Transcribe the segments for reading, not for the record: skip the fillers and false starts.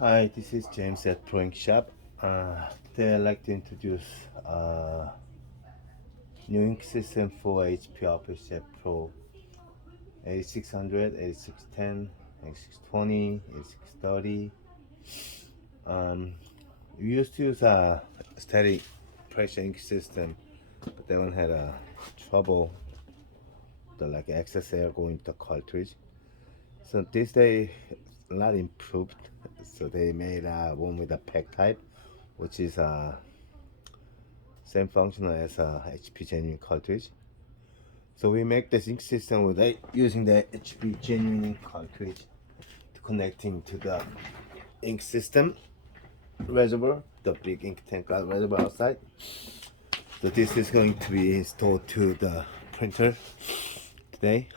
Hi, this is James at Proinkshop. Today I'd like to introduce new ink system for HP OfficeJet Pro H600, H610, H620, H630. We used to use a steady pressure ink system, but that one had trouble, the excess air going to the cartridge. So this day a lot improved. So they made one with a pack type, which is same function as HP genuine cartridge. So we make the ink system with using the HP genuine ink cartridge to connecting to the ink system reservoir, the big ink tank reservoir outside. So this is going to be installed to the printer today.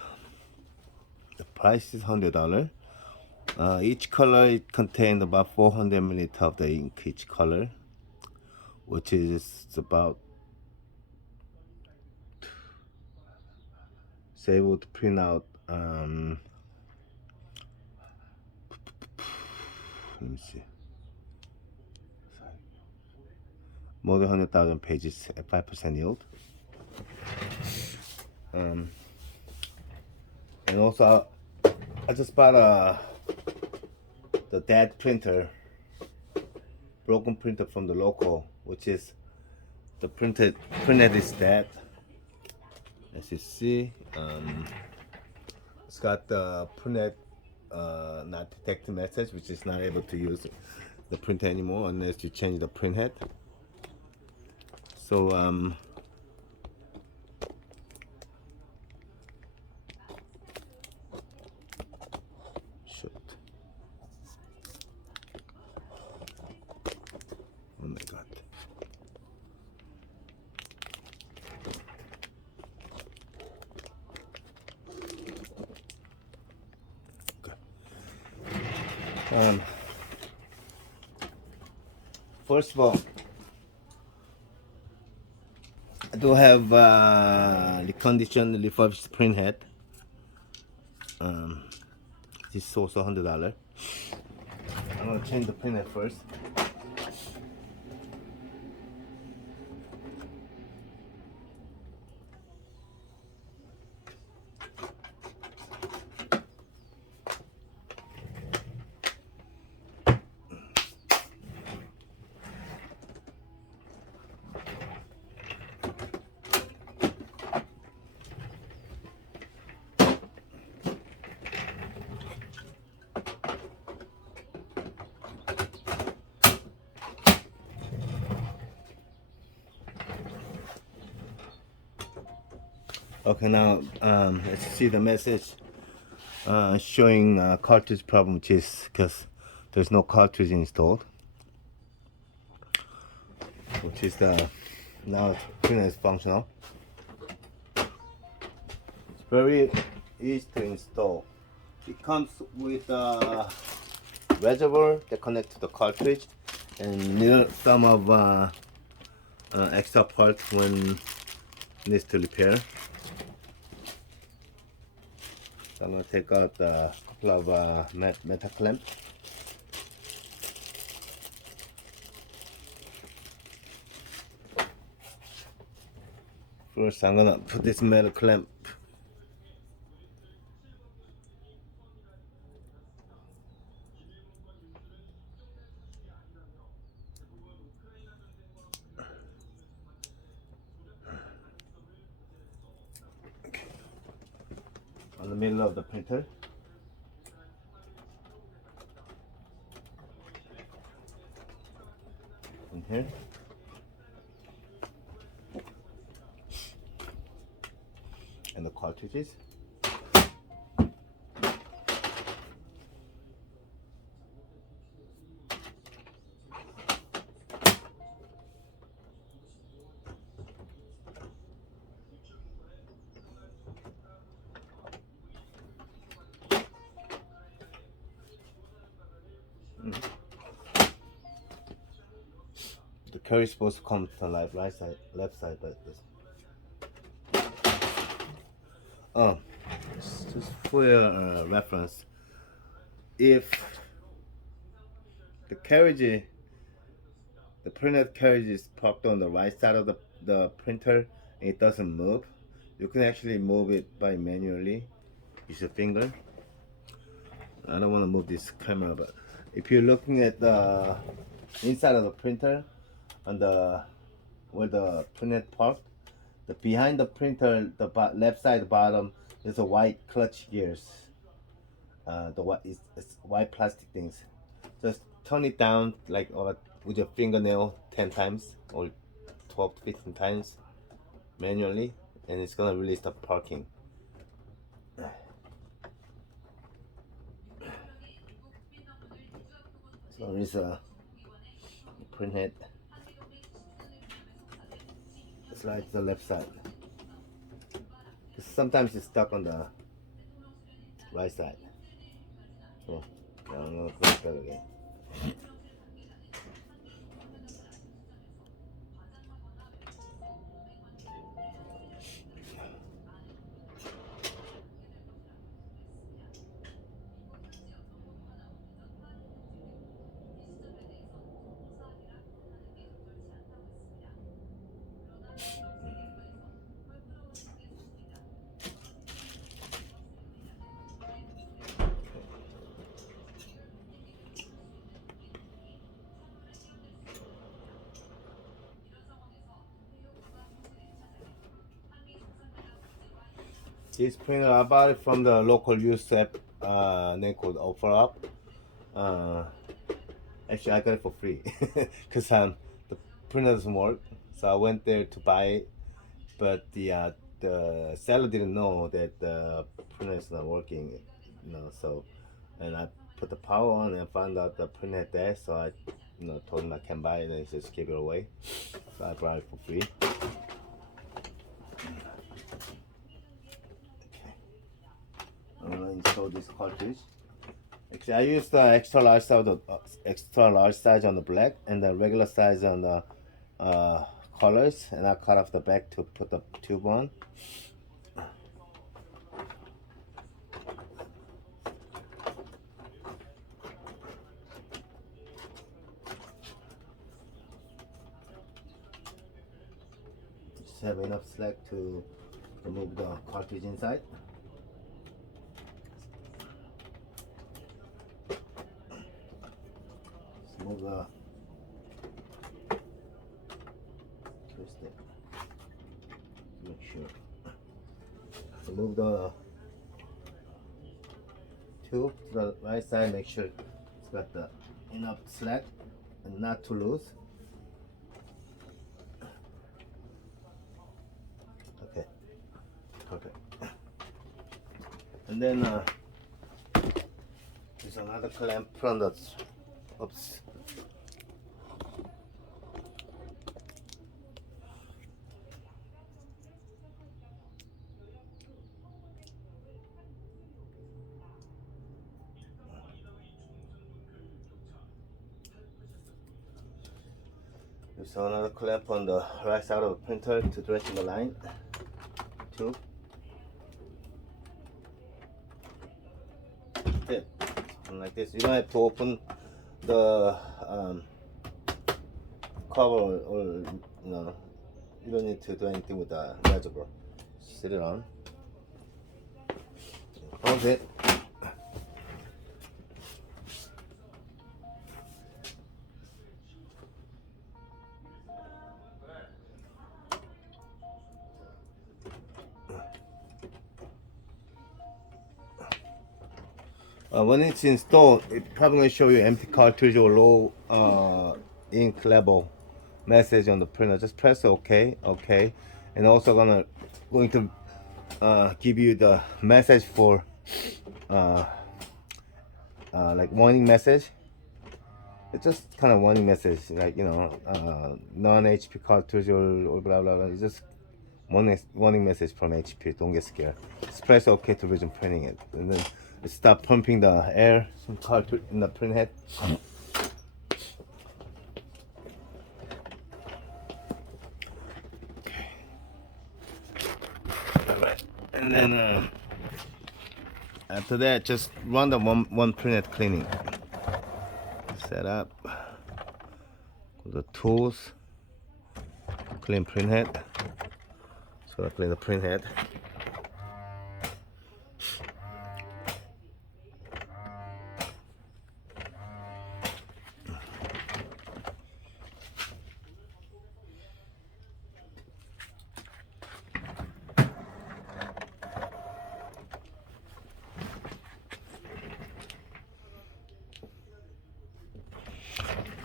The price is $100. Each color it contains about 400 milliliters of the ink each color, which is about able to print out let me see, more than 100,000 pages at 5% yield. And also I just bought the dead printer, broken printer from the local, which is the printhead is dead. As you see, it's got the printhead not detecting message, which is not able to use the printer anymore unless you change the printhead. So shoot. Oh my god. Okay. First of all, I do have reconditioned refurbished printhead. This is also $100. I'm gonna change the printhead first. Okay, now let's see the message showing cartridge problem, which is because there's no cartridge installed, which is the now printer is functional. It's very easy to install. It comes with a reservoir that connects to the cartridge and some of extra parts when needs to repair. So I'm going to take out a couple of metal clamps. First I'm going to put this metal clamp on the middle of the printer. In here. And the cartridges. The carry is supposed to come to the left side, but this. Just for your reference, if the carriage, the printhead carriage is parked on the right side of the printer, and it doesn't move. You can actually move it by manually. Use your finger. I don't want to move this camera, but if you're looking at the inside of the printer, on the where the printhead parked, the behind the printer, the left side bottom, there's a white clutch gears. The white it's white plastic things. Just turn it down like with your fingernail 10 times or 12 to 15 times manually, and it's gonna release the parking. So there's a printhead. Slide to the left side. Sometimes it's stuck on the right side. So I'm gonna put it back again. This printer I bought it from the local used app name called OfferUp. Actually, I got it for free because the printer doesn't work. So I went there to buy it, but the seller didn't know that the printer is not working. So and I put the power on and found out the printer had that. So I told him I can buy it and just gave it away. So I brought it for free. I'm gonna install this cartridge. Actually, I used the extra large size on the black and the regular size on the colors, and I cut off the back to put the tube on. Just have enough slack to remove the cartridge inside. Move the twist it. Make sure. So move the tube to the right side. Make sure it's got the enough slack and not too loose. Okay, perfect. And then there's another clamp from the. Oops. There's another clamp on the right side of the printer to direction the line too. Okay. And like this, you don't have to open the cover or you don't need to do anything with the reservoir. Sit it on. Okay. When it's installed, it's probably going to show you empty cartridge or low ink level message on the printer. Just press OK, and also going to give you the message for like warning message. It's just kind of warning message, like non-HP cartridge or blah blah blah. It's just warning message from HP. Don't get scared. Just press OK to resume printing it, and then stop pumping the air from cartridge in the print head. Okay. Alright. And then after that, just run the one printhead cleaning. Just set up. Go to tools, clean print head. So I clean the print head.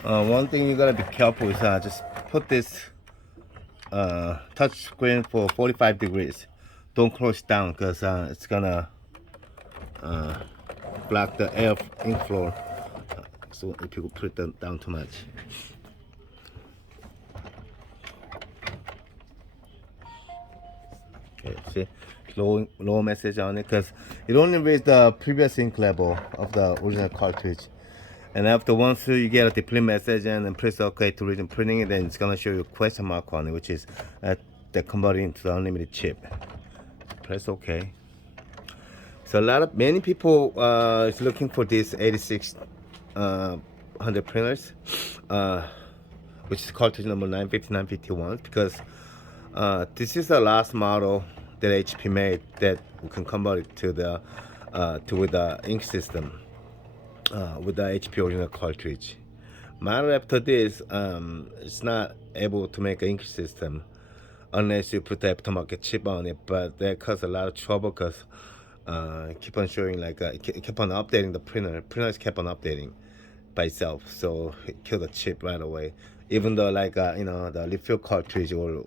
One thing you gotta be careful is just put this touch screen for 45 degrees. Don't close it down because it's gonna block the air inflow. So if you put it down too much. Okay, see, low message on it because it only reads the previous ink level of the original cartridge. And after once you get a display message and then press OK to resume printing it, then it's gonna show you a question mark on it, which is that converting into the unlimited chip. Press OK. So many people is looking for this 8600 printers, which is cartridge number 950, 951, because this is the last model that HP made that we can convert it to the with the ink system. With the HP original cartridge. Model after this, it's not able to make an ink system unless you put the aftermarket chip on it, but that causes a lot of trouble because keep on showing keep on updating the printer. Printers kept on updating by itself, so it killed the chip right away. Even though the refill cartridge or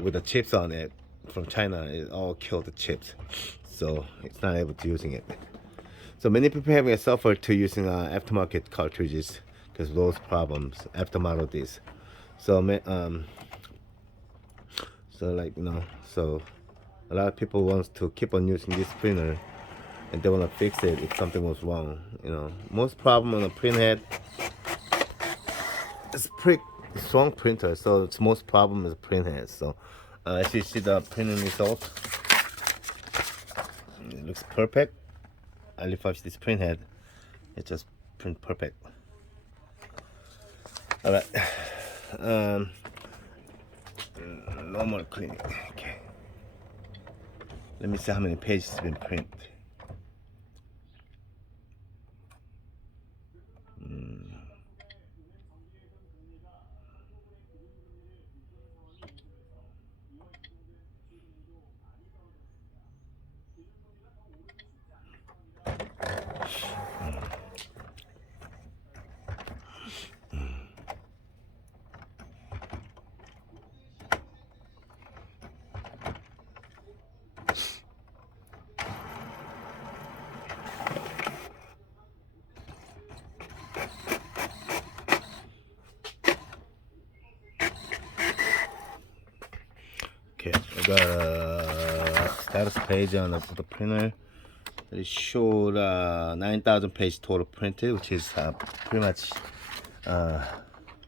with the chips on it from China, it all killed the chips, so it's not able to using it. So many people having a suffer to using aftermarket cartridges because those problems after model this. So so a lot of people wants to keep on using this printer and they want to fix it if something was wrong. Most problem on the print head is pretty strong printer, so its most problem is print head. So as you see the printing result, it looks perfect. I refresh this print head, it just print perfect. All right, no more cleaning. Okay, let me see how many pages have been printed. Okay, I got a status page on the printer. It showed 9,000 page total printed, which is pretty much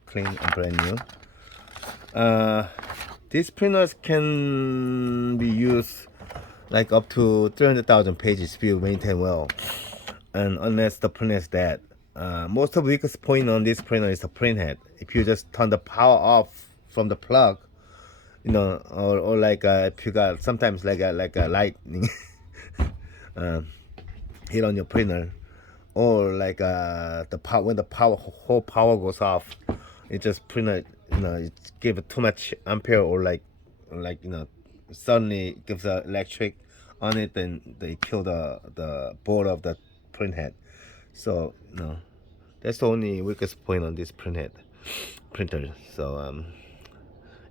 clean and brand new. These printers can be used like up to 300,000 pages if you maintain well, and unless the printer is dead. Most of the weakest point on this printer is the print head. If you just turn the power off from the plug, or if you got sometimes like a lightning hit on your printer, or the power when the whole power goes off, it just printer it give it too much ampere, or suddenly gives a electric on it, then they kill the board of the print head. So that's the only weakest point on this printer. So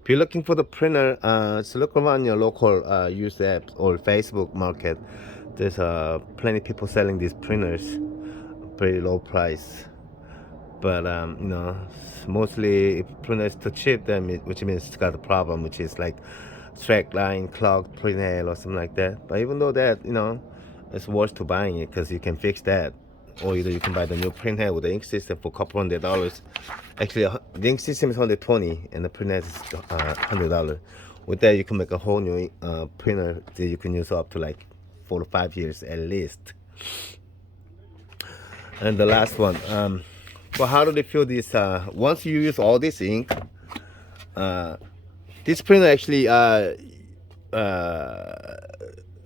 if you're looking for the printer, so look around your local used apps or Facebook market. There's plenty of people selling these printers, pretty low price. But mostly if printer is too cheap, then which means it's got a problem, which is like track line, clogged print head or something like that. But even though that, it's worth to buying it because you can fix that. Or either you can buy the new print head with the ink system for a couple $100. Actually, the ink system is $120 and the print head is $100. With that, you can make a whole new printer that you can use up to like 4 to 5 years at least. And the last one, Well, how do they feel this? Once you use all this ink, this printer actually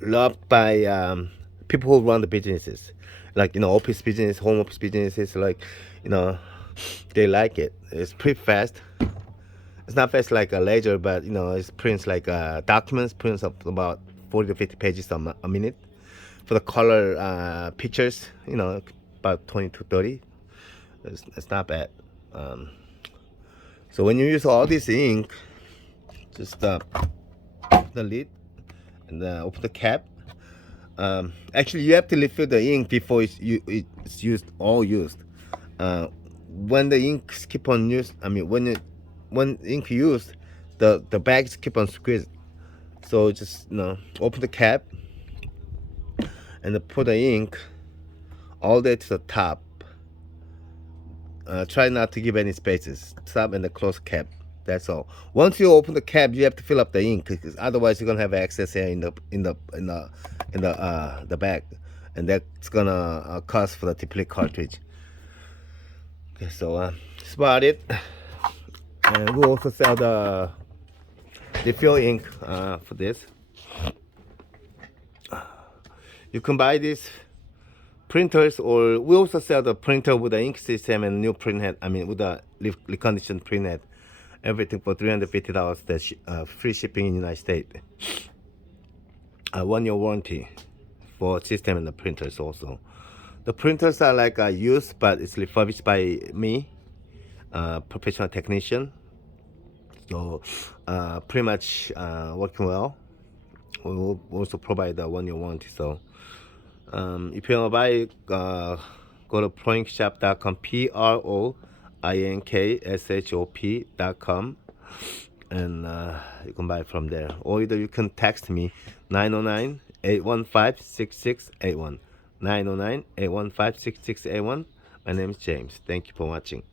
loved by people who run the businesses, like office business, home office businesses. Like they like it. It's pretty fast. It's not fast like a ledger, but it prints like documents, prints of about 40 to 50 pages a minute. For the color pictures, about 20 to 30. It's not bad. So when you use all this ink, just the lid and open the cap. Actually, you have to refill the ink before it's used. When the inks keep on used, when ink used, the bags keep on squeezed. So just open the cap and put the ink all the way to the top. Try not to give any spaces. Top and the close cap. That's all. Once you open the cap, you have to fill up the ink, because otherwise you're gonna have excess air in the bag, and that's gonna cost for the depleted cartridge. Okay, so that's about it. And we also sell the refill ink for this. You can buy these printers, or we also sell the printer with the ink system and new print head. With the reconditioned print head. Everything for $350. That's free shipping in the United States. 1 year warranty for system and the printers also. The printers are like used, but it's refurbished by me, professional technician. So pretty much working well. We will also provide a 1 year warranty. So if you want to buy it, go to Proinkshop.com, Proinkshop.com, and you can buy it from there. Or either you can text me 909-815-6681. 909-815-6681. My name is James. Thank you for watching.